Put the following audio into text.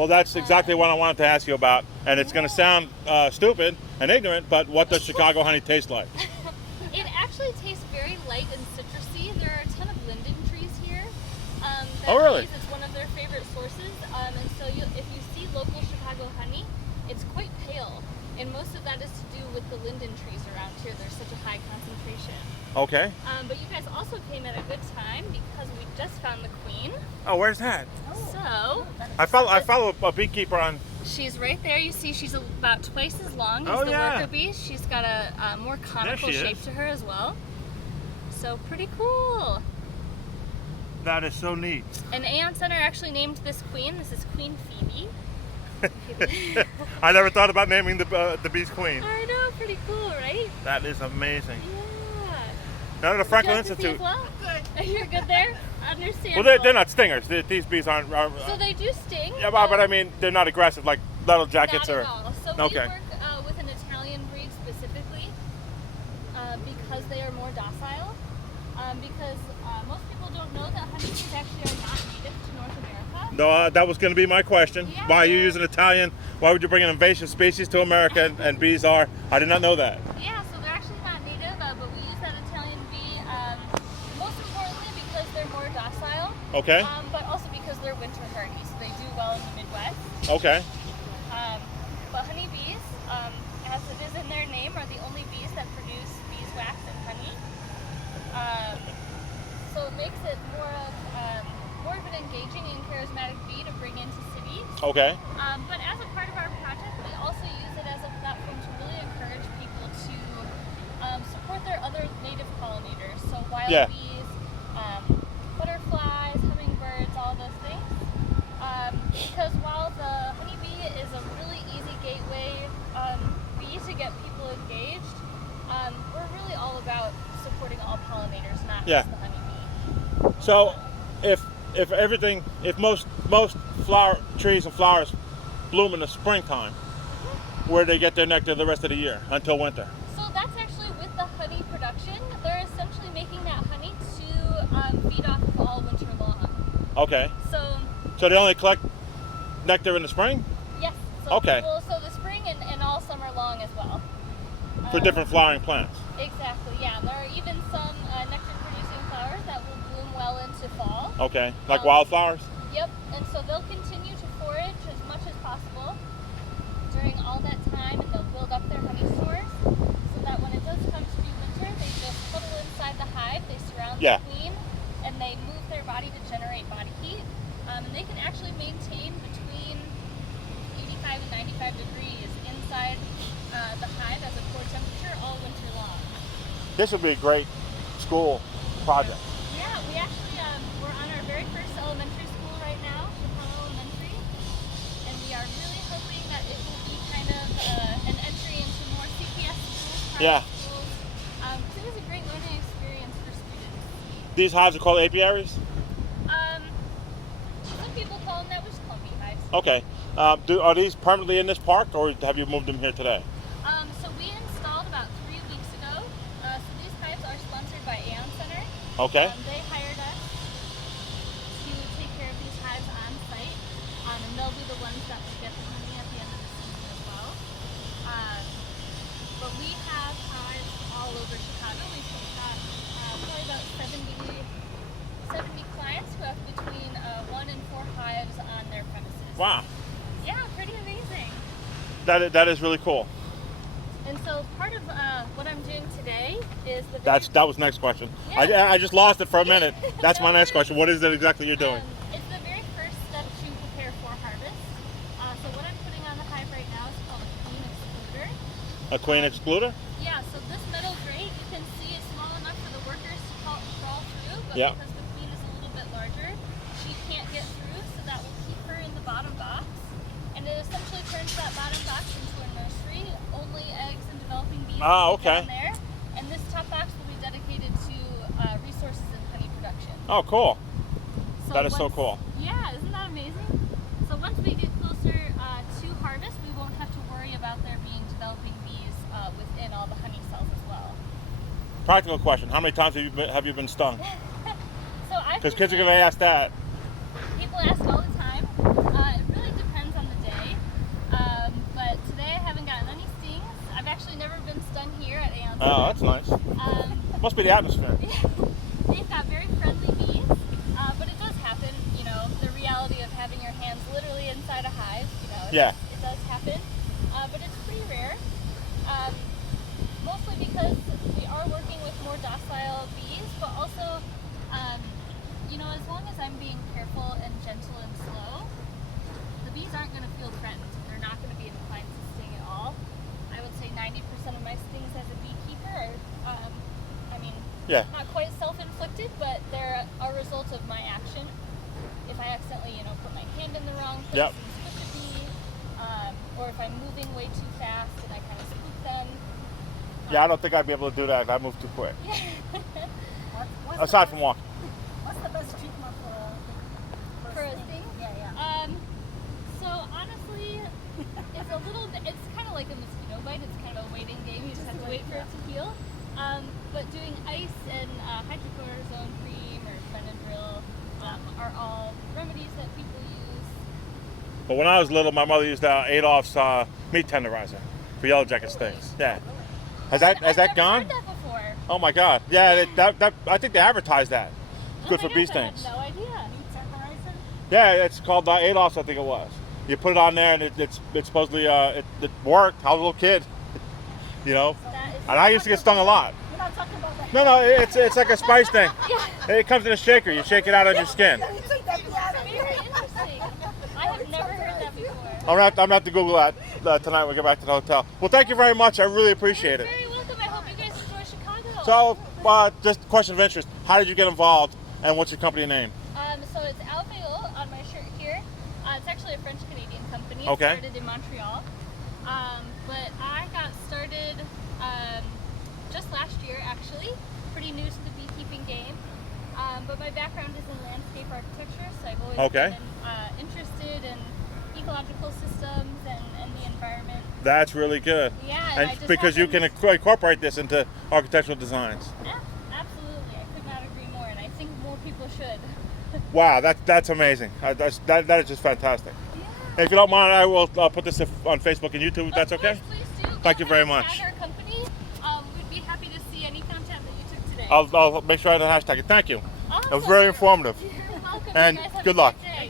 Well, that's exactly what I wanted to ask you about, and it's going to sound stupid and ignorant, but what does Chicago honey taste like? It actually tastes very light and citrusy. There are a ton of linden trees here. Oh, really? It's one of their favorite sources, and so if you see local Chicago honey, it's quite pale, and most of that is to do with the linden trees around here. There's such a high concentration. Okay. But you guys also came at a good time because we just found the queen. Oh, where's that? So I follow a beekeeper on. she's right there. You see, she's about twice as long Oh, as the yeah. worker bee. She's got a more conical she is. shape to her as well. So pretty cool. That is so neat. And Aeon Center actually named this queen. This is Queen Phoebe. I never thought about naming the bee's queen. I know, pretty cool, right? That is amazing. Yeah. Now the Franklin Would you like to see Institute. as well? You're good there? Understand. Well, they're not stingers. These bees aren't. So they do sting. Yeah, but I mean, they're not aggressive like leather jackets Not or. at all. So Okay. we work with an Italian breed specifically because they are more docile. Because most people don't know that honeybees actually are not native to North America. No, that was going to be my question. Yeah. Why are you using Italian? Why would you bring an invasive species to America and bees are? I did not know that. Yeah, so they're actually not native, but we use that Italian bee most importantly because they're more docile. Okay. But also because they're winter hardy, so they do well in the Midwest. Okay. But honeybees, as it is in their name, are the only bees that produce beeswax and honey. So it makes it more of an engaging and charismatic bee to bring into cities. Okay. But as a part of our project, we also use it as a platform to really encourage people to support their other native pollinators. So wild Yeah. bees, butterflies, hummingbirds, all those things. Because while the honeybee is a really easy gateway bee to get people engaged, we're really all about supporting all pollinators, not Yeah. just the honeybee. So, if most flower trees and flowers bloom in the springtime, where do they get their nectar the rest of the year until winter? So that's actually with the honey production. They're essentially making that honey to feed off of all winter long. Okay. So So they only collect nectar in the spring yes. So, Okay. Well, so the spring and all summer long as well. for different flowering plants. Exactly. Yeah. There are even some nectar-producing flowers that will bloom well into fall. Okay. Like wildflowers. Yep. And so they'll continue to forage as much as possible during all that time, and they'll build up their honey stores so that when it does come to be winter, they just huddle inside the hive. They surround Yeah. the queen, and they move their body to generate body heat. And they can actually maintain between 85 and 95 degrees inside the hive as a core temperature all winter long. This would be a great school project. Yeah, we actually we're on our very first elementary school right now, Chicago Elementary, and we are really hoping that it will be kind of an entry into more CPS schools, private Yeah. schools. 'Cause it is a great learning experience for students. These hives are called apiaries. Some people call them that, we just call them beehives. Okay. Are these permanently in this park, or have you moved them here today? So we installed about 3 weeks ago. So these hives are sponsored by Aeon Center. Okay. They hired us to take care of these hives on site, and they'll be the ones that will get the honey at the end of the season as well. But we have hives all over Chicago. We've got probably about 70 clients who have between 1 and 4 hives on their premises. Wow. Yeah, pretty amazing. That is really cool. And so part of what I'm doing today is the That was the next question. Yeah. I just lost it for a minute. That's my next question. What is it exactly you're doing? It's the very first step to prepare for harvest. So what I'm putting on the hive right now is called a queen excluder. A queen excluder? Yeah, so this metal grate, you can see it's small enough for the workers to crawl through, but Yeah. because the queen is a little bit larger, she can't get through, so that will keep her in the bottom box. And it essentially turns that bottom box into a nursery. Only eggs and developing bees will be okay. down there. And this top box will be dedicated to resources and honey production. Oh, cool. So That is so once- cool. Yeah, isn't that amazing? So once we get closer to harvest, we won't have to worry about there being developing bees within all the honey cells as well. Practical question. How many times have you been stung? So I've Because been kids are going to ask that. People ask all the time. It really depends done here at Aeon Oh, Center. that's nice. Must be the atmosphere. They've got very friendly bees, but it does happen, you know, the reality of having your hands literally inside a hive, you know, it does happen, but it's pretty rare, mostly because we are working with more docile bees, but also, you know, as long as I'm being careful and gentle and slow, the bees aren't going to feel threatened. They're not going to be inclined to sting at all. I would say 90% of my stings as a beekeeper are, I mean, not quite self-inflicted, but they're a result of my action. If I accidentally, you know, put my hand in the wrong place and squish a bee, or if I'm moving way too fast and I kind of spook them. Yeah, I don't think I'd be able to do that. I move too quick. What's Aside the from walking. What's the best treatment for a sting? Yeah. So honestly, it's a little bit, it's kind of like a mosquito bite. It's kind of a waiting game. You just have to wait for it to heal. But doing ice and hydrocortisone cream or Benadryl are all remedies that people use. But when I was little, my mother used Adolph's meat tenderizer for yellow jacket stings. Yeah. Has that I've never gone? heard that before. Oh my God. Yeah, that I think they advertised that. It's good Oh for my bee gosh, I had stings. no idea. Meat tenderizer? Yeah, it's called Adolph's, I think it was. You put it on there, and it's supposedly it worked. I was a little kid, you know, That is and I used to get stung a lot. You're not talking about that. No, it's like a spice thing. It comes in a shaker. You shake it out on your skin. You take that bee out of very here. interesting. I have never heard that before. I'm gonna have to Google that tonight when we get back to the hotel. Well, thank you very much. I really appreciate You're it. very welcome. I hope you guys enjoy Chicago. So, just a question of interest. How did you get involved, and what's your company name? So it's Alvéole on my shirt here. It's actually a French-Canadian company. It Okay. started in Montreal. But I got started just last year, actually. Pretty new to the beekeeping game. But my background is in landscape architecture, so I've always been interested in ecological systems and the environment. That's really good. Yeah, And I just because you can happened- incorporate this into architectural designs. Yeah, absolutely. I could not agree more, and I think more people should. Wow, that's amazing. That is just fantastic. Yeah. If you don't mind, I will put this on Facebook and YouTube. If that's Of okay? course, please do. Thank Go you very ahead and much. tag our company. We'd be happy to see any content that you took today. I'll make sure I hashtag it. Thank you. Awesome. It was very informative. You're welcome. And You guys have good a luck. great day.